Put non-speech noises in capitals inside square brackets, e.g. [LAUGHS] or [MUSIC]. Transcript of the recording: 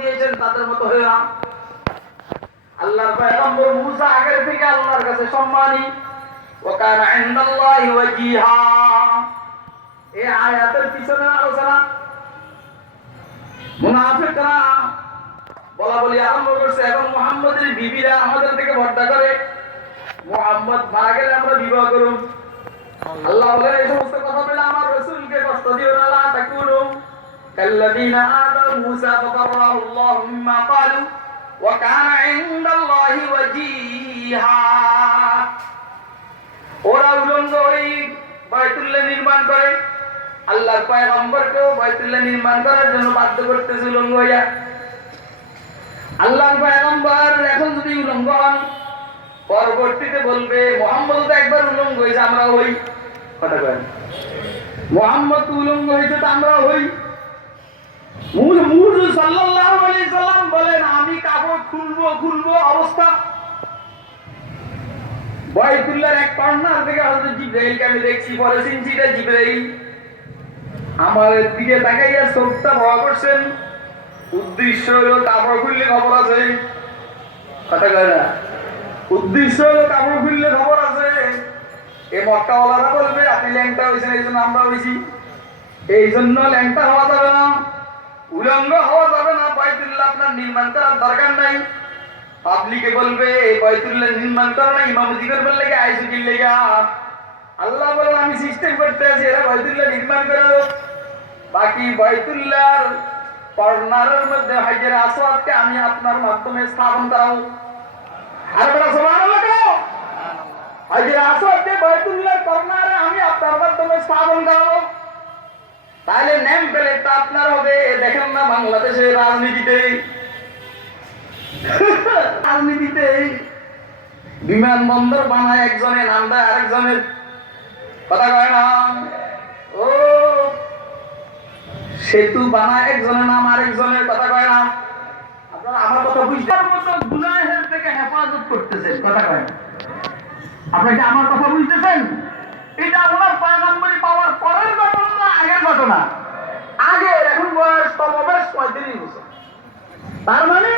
দিয়েছেন তাদের মতো হয়ে আল্লাহর পয়গম্বর মুসা আগের থেকে আল্লাহর কাছে সম্মানী। ওয়াজিহা। এই আয়াতের পিছনে আলোচনা। মুনাফিকরা বলা বলি আরম্ভ করছে, এবং মুহাম্মদের বিবিরা আমাদের থেকে ভর্তা করে। মুহাম্মদ মারা গেলে আমরা বিবাহ করুন। আল্লাহ এই সমস্ত কাল্লাযীনা আদাউ মুসা ফাকারাহু আল্লাহু মিম্মা ক্বালু ওয়া কানা ইনদাল্লাহি ওয়াজিহা ওরা উলঙ্গ ওই বাইতুল্লাহ নির্মাণ করে। আল্লাহর পয়গম্বরকেও বাইতুল্লাহ নির্মাণ করার জন্য বাধ্য করতেছে উলঙ্গ হইয়া। আল্লাহর পয়গম্বর এখন যদি উলঙ্গ হন, পরবর্তীতে বলবে, মোহাম্মদ তো একবার উলঙ্গ হয়েছে আমরা হই। কথা কয় মোহাম্মদ তো উলঙ্গ হয়েছে তো আমরা হই। বলেন, আমি খুলবো খুলবো অবস্থা। বাইতুল্লাহর এক থেকে জিবরাইলকে আমি দেখছি, পরে সিনজিটা জিবরাইল। আমার দিকে তাকাইয়া করছেন। উদ্দেশ্য হলো কাপড় খুললে খবর আছে। কথা কয় না? উদ্দেশ্য হলো কাপড় খুললে খবর আছে। এ মক্কাওয়ালারা বলবে, আপনি ল্যাংটা হয়েছেন এই জন্য আমরা হয়েছি এই জন্য ল্যাংটা হওয়া যাবে না। উলঙ্গ হওয়া যাবে না বাইতুল্লাহ আপনার নির্মাণ করার দরকার নাই। পাবলিকে বলবে, এই বাইতুল্লাহ নির্মাণ করো না ইমামতি করবার লেগে আইসু কিল লেগে? আল্লাহ বলেন আমি সিস্টেম করতে আছি, এরা বাইতুল্লাহ নির্মাণ করো বাকি বাইতুল্লাহর কর্নারের মধ্যে হাজার আসওয়াদকে আমি আপনার মাধ্যমে স্থাপন করাবো। আর বড় কেন হাজির আসওয়াদকে বাইতুল্লাহ কর্নারে আমি আপনার মাধ্যমে স্থাপন করাবো। তাহলে নেম প্লেটটা আপনার হবে। না বাংলাদেশের রাজনীতিতে। [LAUGHS] রাজনীতিতে বিমানবন্দর বানায় একজনের নাম দেয় আরেকজনের। কথা কয় না? ও, সেতু বানায় একজনের নাম, আরেকজনের। কথা কয় না? আপনারা আমার কথা বুঝতে গুনাহের থেকে আপনি আমার কথা বুঝতেছেন? এটা ওনার পাওয়ার পরের ঘটনা আগের ঘটনা? পঁয়ত্রিশ বছর তার মানে